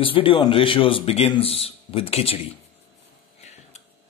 This video on ratios begins with khichdi.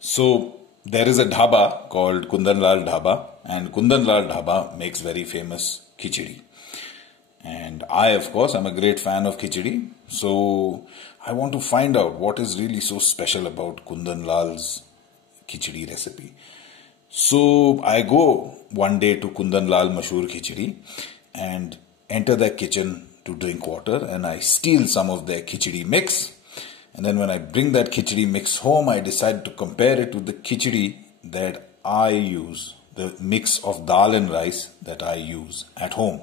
So there is a dhaba called Kundan Lal Dhaba, and Kundan Lal Dhaba makes very famous khichdi. And I, of course, am a great fan of khichdi. So I want to find out what is really so special about Kundan Lal's khichdi recipe. So I go one day to Kundan Lal Mashhoor Khichdi and enter their kitchen to drink water, and I steal some of their khichdi mix. And then when I bring that khichdi mix home, I decide to compare it with the khichdi that I use, the mix of dal and rice that I use at home.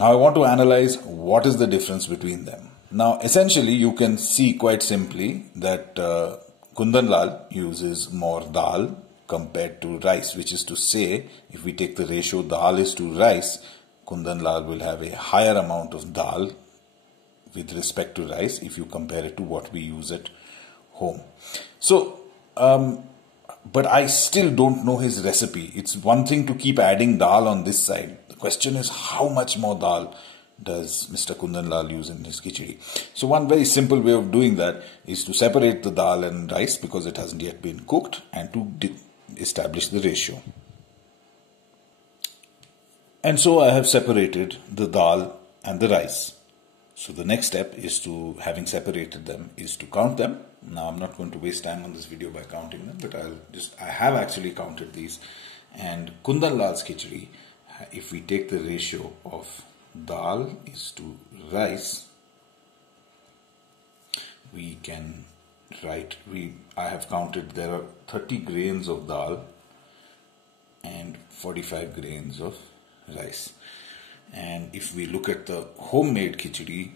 Now I want to analyze what is the difference between them. Now essentially you can see quite simply that Kundan Lal uses more dal compared to rice, which is to say, if we take the ratio dal is to rice, Kundan Lal will have a higher amount of dal with respect to rice if you compare it to what we use at home. So, but I still don't know his recipe. It's one thing to keep adding dal on this side. The question is, how much more dal does Mr. Kundan Lal use in his khichdi? So one very simple way of doing that is to separate the dal and rice because it hasn't yet been cooked, and to establish the ratio. And so I have separated the dal and the rice. So the next step is to, having separated them, is to count them. Now I'm not going to waste time on this video by counting them, but I have actually counted these. And Kundan Lal's khichdi, if we take the ratio of dal is to rice, we can write, I have counted there are 30 grains of dal and 45 grains of rice. And if we look at the homemade khichdi,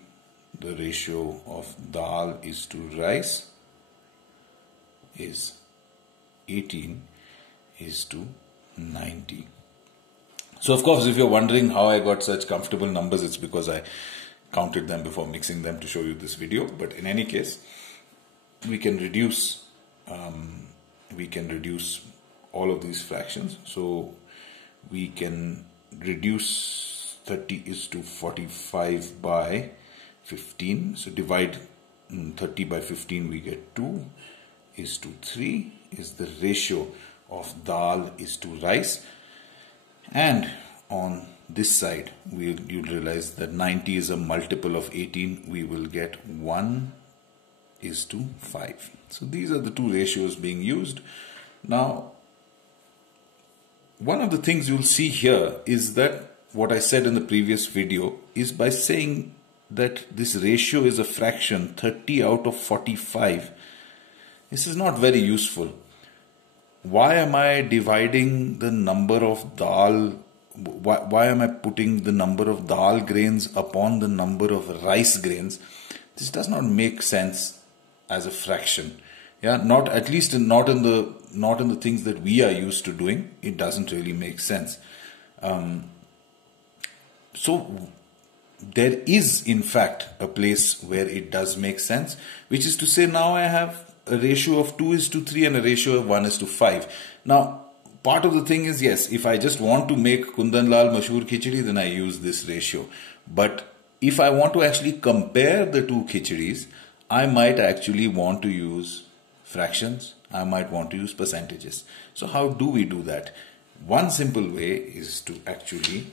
the ratio of dal is to rice is 18 is to 90. So of course, if you're wondering how I got such comfortable numbers, it's because I counted them before mixing them to show you this video. But in any case, we can reduce all of these fractions. So we can reduce 30 is to 45 by 15. So divide 30 by 15, we get 2 is to 3 is the ratio of dal is to rice. And on this side, you'll realize that 90 is a multiple of 18. We will get 1 is to 5. So these are the two ratios being used. Now, one of the things you'll see here is that what I said in the previous video is, by saying that this ratio is a fraction, 30 out of 45, this is not very useful. Why am I dividing the number of dal? Why am I putting the number of dal grains upon the number of rice grains? This does not make sense as a fraction. Yeah, not at least not in the things that we are used to doing. It doesn't really make sense. So there is in fact a place where it does make sense, which is to say, now I have a ratio of 2 is to 3 and a ratio of 1 is to 5. Now, part of the thing is, yes, if I just want to make Kundan Lal Mashhoor Khichdi, then I use this ratio. But if I want to actually compare the two khichdis, I might actually want to use fractions. I might want to use percentages. So how do we do that? One simple way is to actually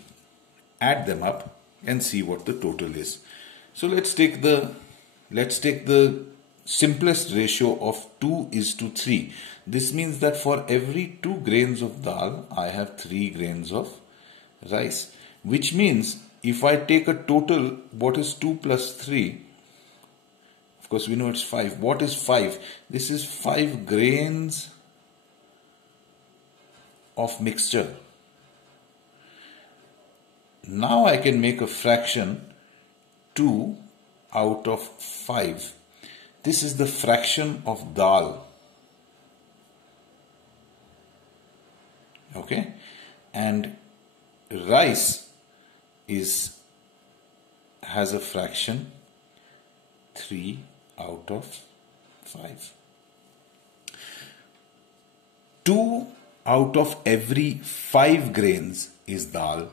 add them up and see what the total is. So let's take the simplest ratio of 2 is to 3. This means that for every 2 grains of dal, I have 3 grains of rice. Which means if I take a total, what is 2 plus 3? Of course, we know it's 5. What is 5? This is 5 grains of mixture. Now I can make a fraction 2 out of 5. This is the fraction of dal. Okay? And rice has a fraction 3 out of 5. 2 out of every 5 grains is dal.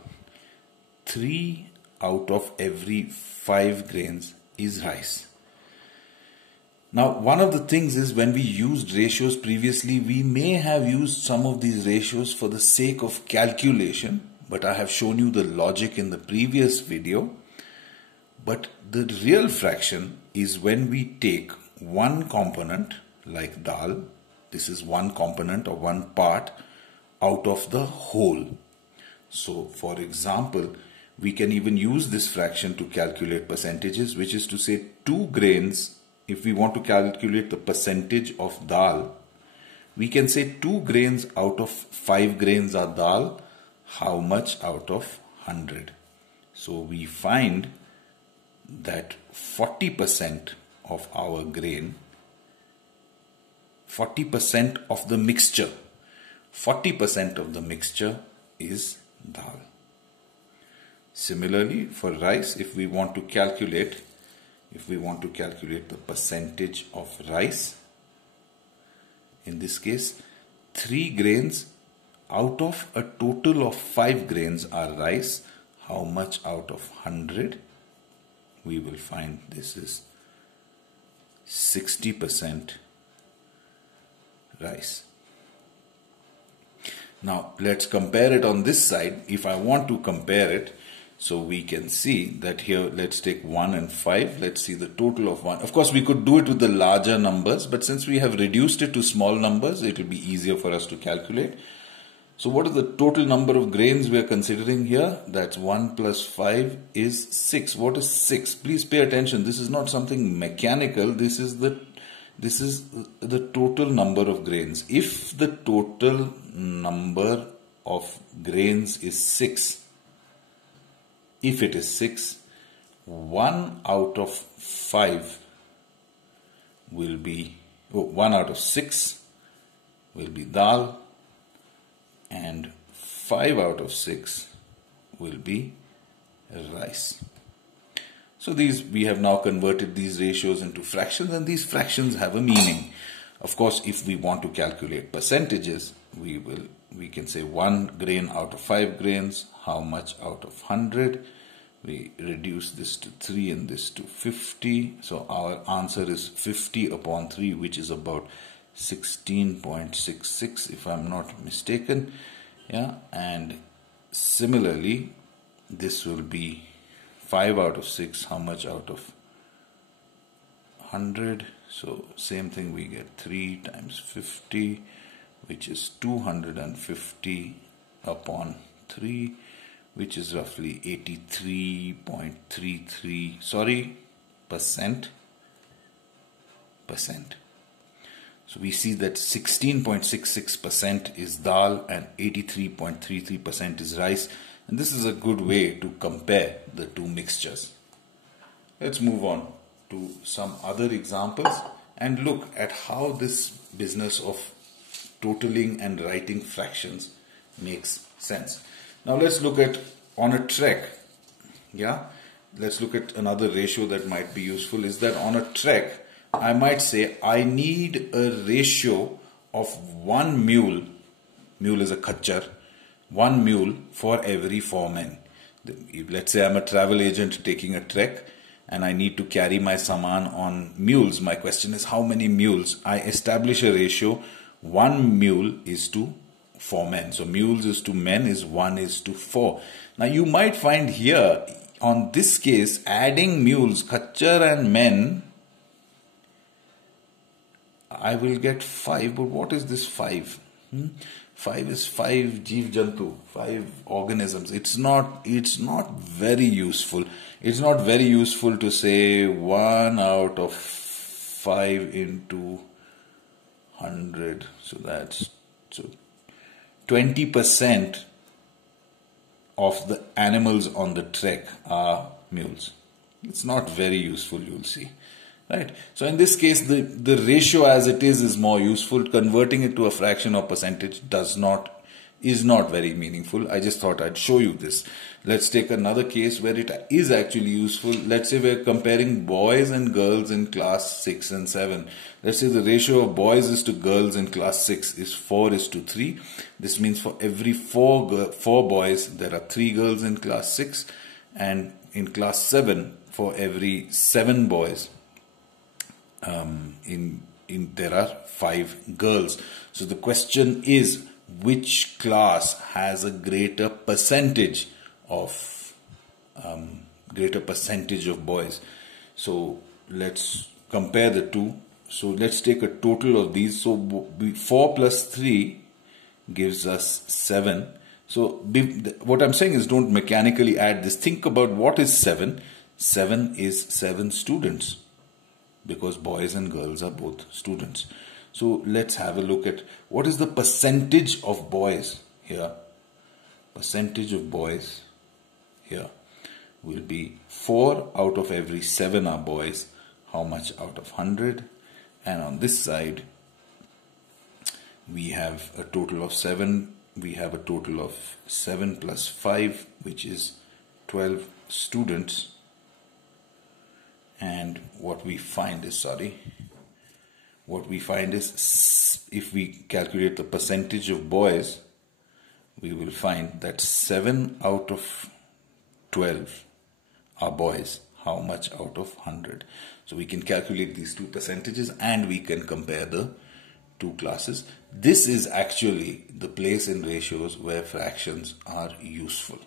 3 out of every 5 grains is rice. Now, one of the things is when we used ratios previously, we may have used some of these ratios for the sake of calculation, but I have shown you the logic in the previous video. But the real fraction is when we take one component like dal, this is one component or one part out of the whole. So, for example, we can even use this fraction to calculate percentages, which is to say 2 grains. If we want to calculate the percentage of dal, we can say 2 grains out of 5 grains are dal. How much out of 100? So we find that 40% of our grain, 40% of the mixture, 40% of the mixture is dal. Similarly, for rice, if we want to calculate the percentage of rice, in this case 3 grains out of a total of 5 grains are rice. How much out of 100? We will find this is 60% rice. Now let's compare it on this side. If I want to compare it, so we can see that here, let's take 1 and 5. Let's see the total of 1. Of course, we could do it with the larger numbers, but since we have reduced it to small numbers, it will be easier for us to calculate. So what is the total number of grains we are considering here? That's 1 plus 5 is 6. What is 6? Please pay attention. This is not something mechanical. This is the total number of grains. If the total number of grains is 6, if it is 6, 1 out of 5 will be, 1 out of 6 will be dal, and 5 out of 6 will be rice. So we have now converted these ratios into fractions, and these fractions have a meaning. Of course, if we want to calculate percentages, we can say 1 grain out of 5 grains, how much out of 100? We reduce this to 3 and this to 50. So our answer is 50 upon 3, which is about 16.66 if I'm not mistaken. Yeah, and similarly, this will be 5 out of 6, how much out of 100? So same thing, we get 3 times 50, which is 250 upon 3, which is roughly 83.33 percent. So we see that 16.66% is dal and 83.33% is rice, and this is a good way to compare the two mixtures. Let's move on to some other examples and look at how this business of totaling and writing fractions makes sense. Now let's look at on a trek. Yeah, let's look at another ratio that might be useful. Is that on a trek, I might say I need a ratio of 1 mule. Mule is a khachar. 1 mule for every 4 men. Let's say I'm a travel agent taking a trek and I need to carry my saman on mules. My question is, how many mules? I establish a ratio. 1 mule is to 4 men. So mules is to men is 1 is to 4. Now you might find here on this case, adding mules, khachar and men, I will get 5. But what is this 5? 5 is 5 jeev jantu, 5 organisms. It's not very useful. It's not very useful to say 1 out of 5 into 100. So that's 20% of the animals on the trek are mules. It's not very useful, you'll see. Right. So in this case, the ratio as it is more useful. Converting it to a fraction or percentage is not very meaningful. I just thought I'd show you this. Let's take another case where it is actually useful. Let's say we're comparing boys and girls in class 6 and 7. Let's say the ratio of boys is to girls in class 6 is 4 is to 3. This means for every 4 boys, there are 3 girls in class 6, and in class 7, for every 7 boys, there are 5 girls. So the question is, which class has a greater percentage of boys? So let's compare the two. So let's take a total of these. So 4 plus 3 gives us 7. So what I'm saying is, don't mechanically add this. Think about what is 7. 7 is 7 students, because boys and girls are both students. So let's have a look at what is the percentage of boys here. Percentage of boys here will be 4 out of every 7 are boys. How much out of 100? And on this side, we have a total of 7. We have a total of 7 plus 5, which is 12 students. And what we find is, if we calculate the percentage of boys, we will find that 7 out of 12 are boys. How much out of 100? So we can calculate these two percentages and we can compare the two classes. This is actually the place in ratios where fractions are useful.